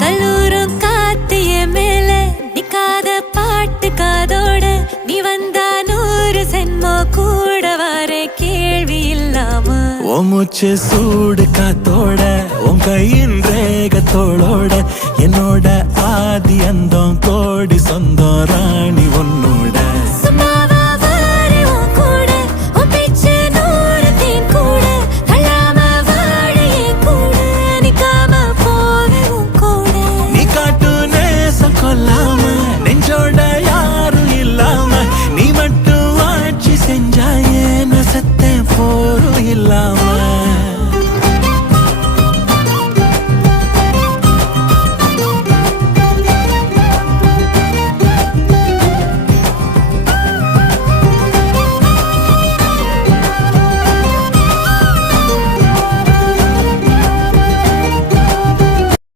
கல்லூரும் காத்திய மேல நிக்காத பாட்டு காதோட நீ வந்தா 100 சென்மோ கூட வர கேள்வி இல்லாம மூச்சு சூடு காத்தோட உன் கையின் ரேகத்தோளோட என்னோட ஆதி அந்தம்